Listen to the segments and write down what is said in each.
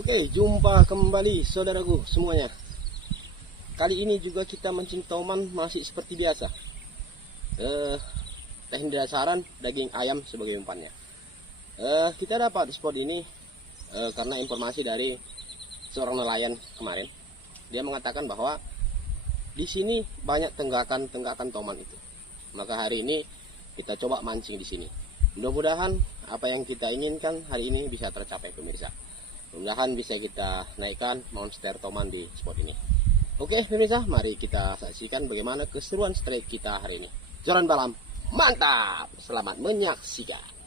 Oke, jumpa kembali saudaraku semuanya. Kali ini juga kita mancing toman masih seperti biasa. Teknik dasaran daging ayam sebagai umpannya. Kita dapat spot ini karena informasi dari seorang nelayan kemarin. Dia mengatakan bahwa di sini banyak tenggakan toman itu. Maka hari ini kita coba mancing di sini. Mudah-mudahan apa yang kita inginkan hari ini bisa tercapai pemirsa. Mudah-mudahan bisa kita naikkan monster toman di spot ini. Oke pemirsa, mari kita saksikan bagaimana keseruan strike kita hari ini. Joran Balam, mantap! Selamat menyaksikan.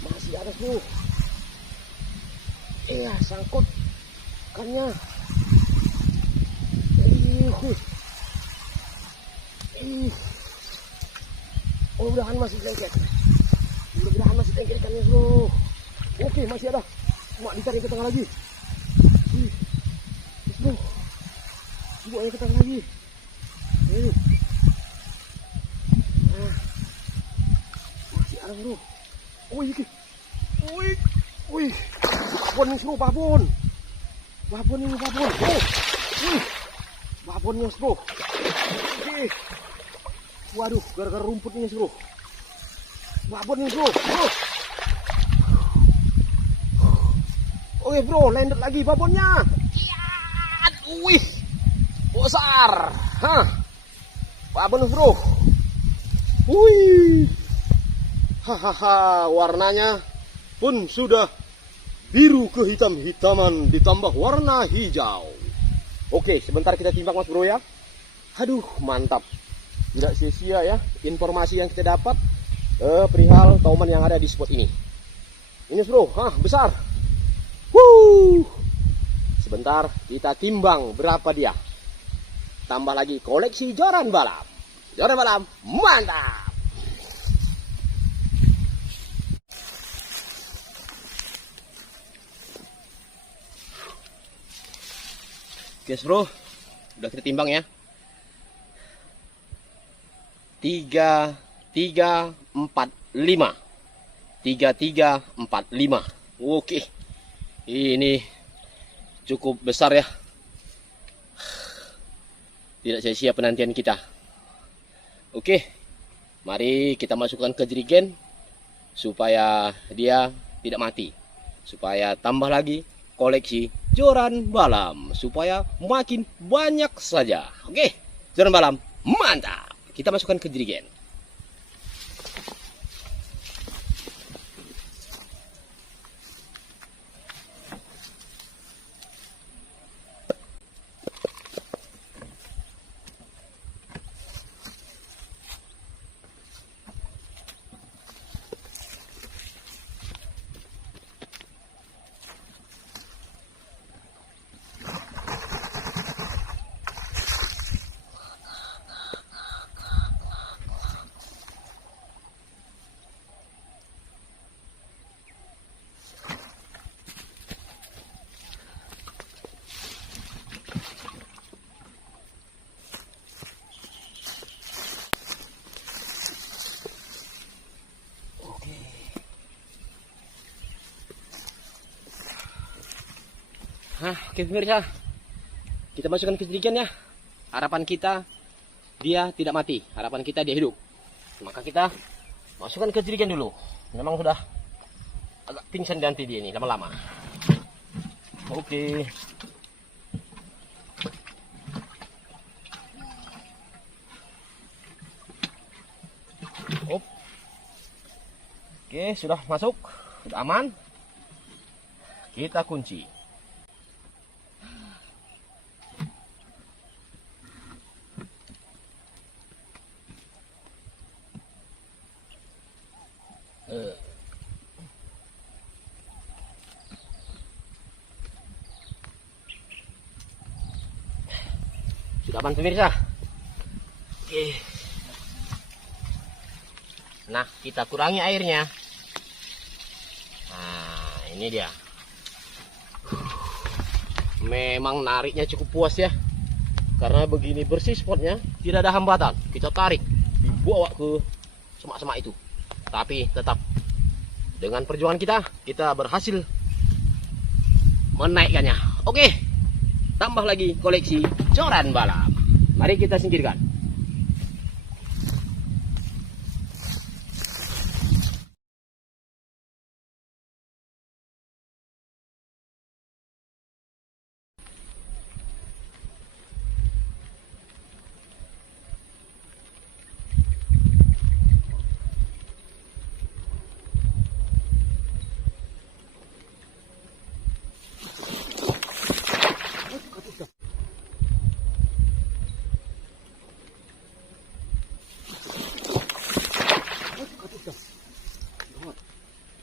Masih ada bro. Iya, sangkut ikannya. Mudah-mudahan masih lengket. Mudah-mudahan masih lengket ikannya bro. Oke, masih ada. Cuma ditarik ke tengah lagi. Bro, buahnya ke tengah lagi. Masih ada bro. Wih, babon nih bro, babon ini babon. Babonnya bro. Oke. Waduh, gara-gara rumput nih bro. Babon nih bro. Oke bro, landet lagi babonnya. Wih, besar. Babon bro. Wih. Hahaha, warnanya pun sudah biru kehitam-hitaman ditambah warna hijau. Oke, sebentar kita timbang mas bro ya. Aduh, mantap. Tidak sia-sia ya informasi yang kita dapat perihal toman yang ada di spot ini. Ini bro, besar. Sebentar kita timbang berapa dia. Tambah lagi koleksi joran balam. Joran balam, mantap. Guys bro, udah kita timbang ya. 3345. Oke, ini cukup besar ya. Tidak sia-sia penantian kita. Oke, mari kita masukkan ke jerigen supaya dia tidak mati, supaya tambah lagi koleksi joran balam, supaya makin banyak saja. Oke, joran balam mantap. Kita masukkan ke jerigen. Oke pemirsa, kita masukkan ke jerigen ya. Harapan kita dia tidak mati. Harapan kita dia hidup. Maka kita masukkan ke jerigen dulu. Memang sudah agak pingsan nanti dia ini lama-lama. Oke. Oke, sudah masuk, sudah aman. Kita kunci. Sudah aman pemirsa. Oke. Nah, kita kurangi airnya. Nah, ini dia. Memang nariknya cukup puas ya. Karena begini bersih spotnya, tidak ada hambatan. Kita tarik, dibawa ke semak-semak itu. Tapi tetap dengan perjuangan kita berhasil menaikkannya. Oke, tambah lagi koleksi coran balap. Mari kita singkirkan.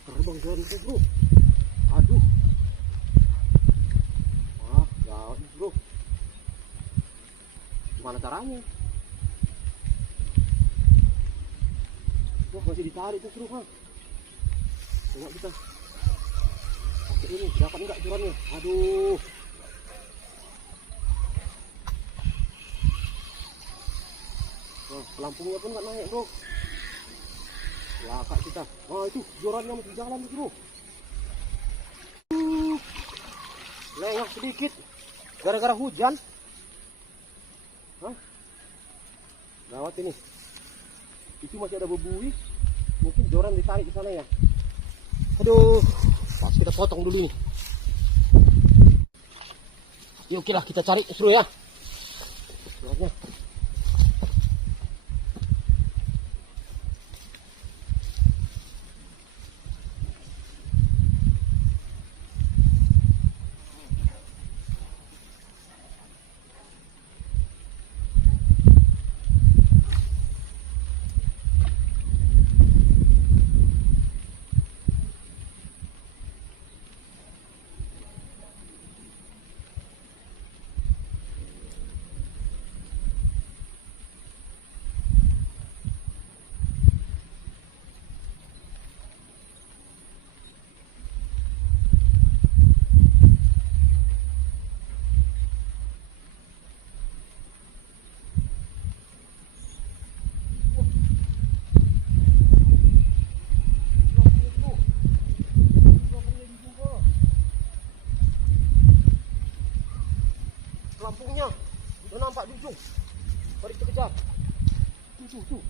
Terbang jalan itu bro. Aduh. Wah, gawat bro. Gimana caranya? Wah, masih ditarik tuh bro. Coba kita pakai ini, dapat enggak curannya? Aduh. Wah, pelampungnya pun enggak naik bro. Lakak kita. Oh itu jorannya masih jalan itu bro. Lengah sedikit gara-gara hujan. Hah? Gawat ini. Itu masih ada bebui. Mungkin joran ditarik di sana ya. Aduh, pas kita potong dulu nih. Yuk oke lah, kita cari seru ya. Jorannya. Pelampungnya udah nampak di ujung. Mari kita kejar. Tuh.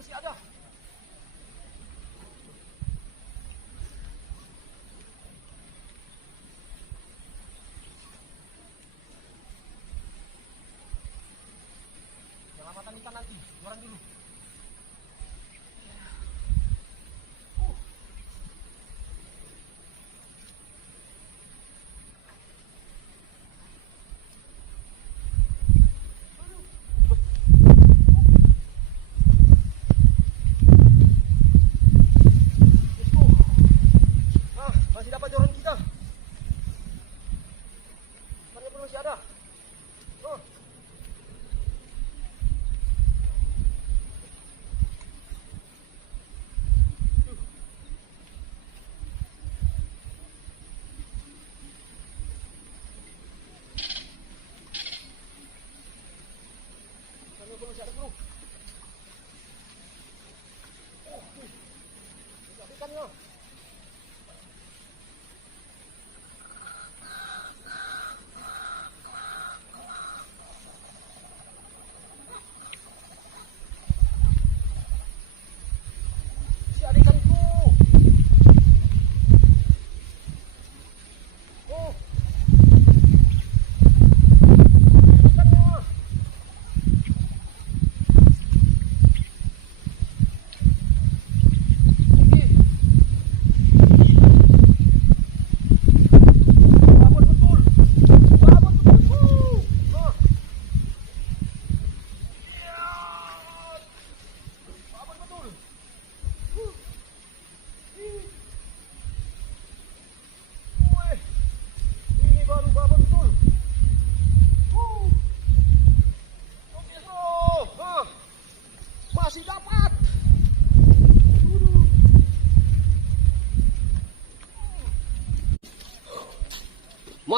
Masih ada. Selamatan ikan nanti, jualan dulu.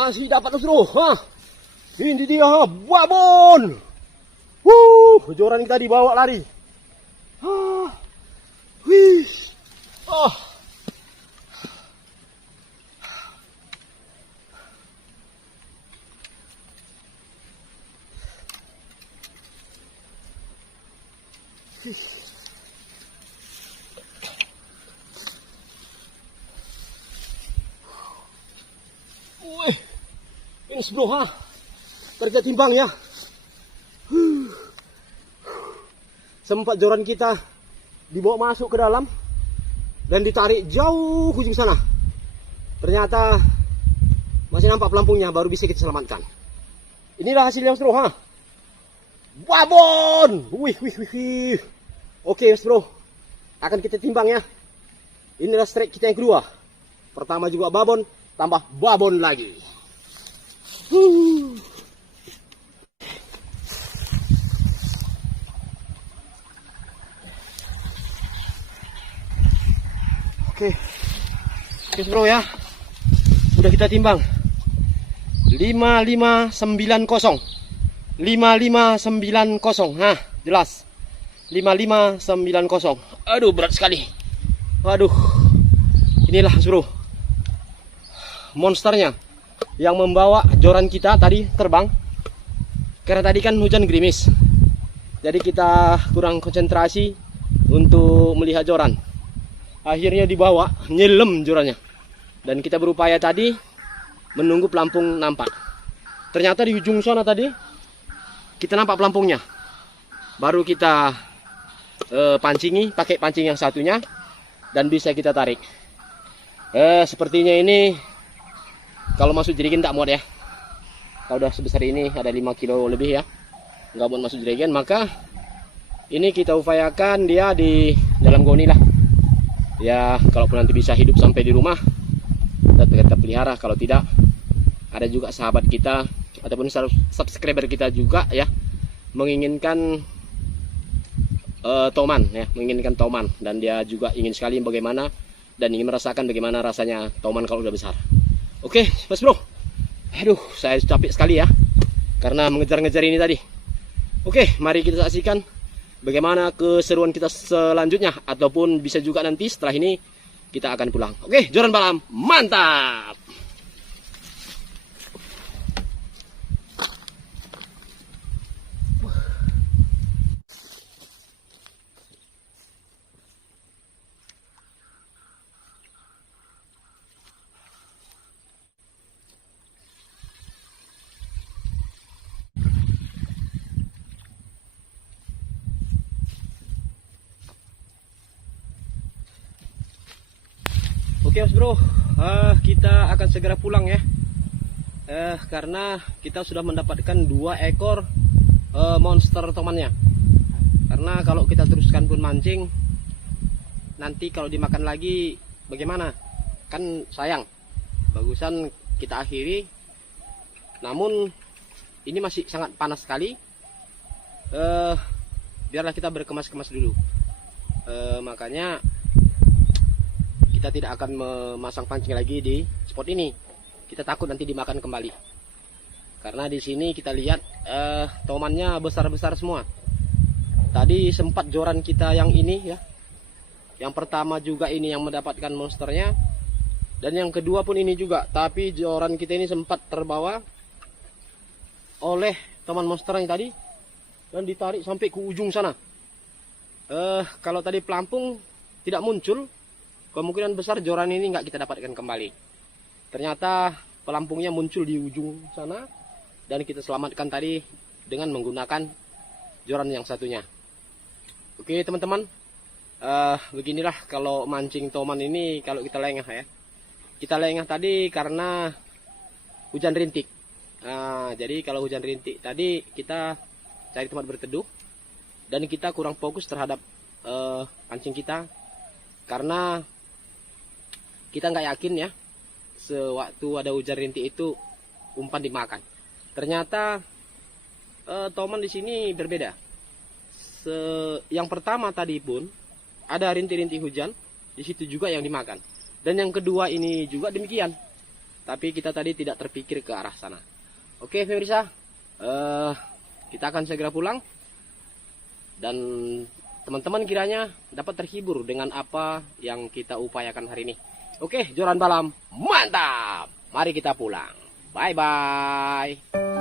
Masih dapat bro. Ini dia babon. Joran kita dibawa lari. Wih. Wih, ini bro, harga timbang ya. Sempat joran kita dibawa masuk ke dalam dan ditarik jauh ujung sana. Ternyata masih nampak pelampungnya, baru bisa kita selamatkan. Inilah hasilnya bro, babon. Wih. Oke bro, akan kita timbang ya. Inilah strike kita yang kedua. Pertama juga babon, tambah babon lagi. Oke bro ya, udah kita timbang 5590. 5590. Nah jelas 5590. Aduh berat sekali. Waduh, inilah bro monsternya yang membawa joran kita tadi terbang. Karena tadi kan hujan gerimis, jadi kita kurang konsentrasi untuk melihat joran. Akhirnya dibawa, nyelam jorannya. Dan kita berupaya tadi menunggu pelampung nampak. Ternyata di ujung sana tadi kita nampak pelampungnya. Baru kita pancingi pakai pancing yang satunya dan bisa kita tarik. Sepertinya ini kalau masuk jerigen tak muat ya. Kalau udah sebesar ini ada 5 kilo lebih ya, nggak muat masuk jerigen, maka ini kita upayakan dia di dalam goni lah. Ya, kalaupun nanti bisa hidup sampai di rumah, kita pelihara. Kalau tidak, ada juga sahabat kita ataupun subscriber kita juga ya menginginkan toman ya, menginginkan toman, dan dia juga ingin sekali bagaimana dan ingin merasakan bagaimana rasanya toman kalau udah besar. Oke, mas bro. Aduh, saya capek sekali ya karena mengejar-ngejar ini tadi. Oke, mari kita saksikan bagaimana keseruan kita selanjutnya, ataupun bisa juga nanti setelah ini kita akan pulang. Oke, joran balam, mantap. Oke mas bro, kita akan segera pulang ya, karena kita sudah mendapatkan 2 ekor monster tomannya. Karena kalau kita teruskan pun mancing, nanti kalau dimakan lagi bagaimana, kan sayang. Bagusan kita akhiri, namun ini masih sangat panas sekali. Biarlah kita berkemas-kemas dulu. Makanya kita tidak akan memasang pancing lagi di spot ini. Kita takut nanti dimakan kembali. Karena di sini kita lihat tomannya besar-besar semua. Tadi sempat joran kita yang ini ya. Yang pertama juga ini yang mendapatkan monsternya. Dan yang kedua pun ini juga. Tapi joran kita ini sempat terbawa oleh toman monsternya tadi dan ditarik sampai ke ujung sana. Kalau tadi pelampung tidak muncul, kemungkinan besar joran ini nggak kita dapatkan kembali. Ternyata pelampungnya muncul di ujung sana dan kita selamatkan tadi dengan menggunakan joran yang satunya. Oke teman-teman, beginilah kalau mancing toman ini kalau kita lengah ya. Kita lengah tadi karena hujan rintik. Jadi kalau hujan rintik tadi kita cari tempat berteduh dan kita kurang fokus terhadap pancing kita karena kita nggak yakin ya sewaktu ada hujan rintik itu umpan dimakan. Ternyata toman di sini berbeda. Yang pertama tadi pun ada rintik-rintik hujan, di situ juga yang dimakan. Dan yang kedua ini juga demikian. tapi kita tadi tidak terpikir ke arah sana. Oke pemirsa, kita akan segera pulang. Dan teman-teman kiranya dapat terhibur dengan apa yang kita upayakan hari ini. Oke, Joran Balam, mantap! Mari kita pulang. Bye-bye.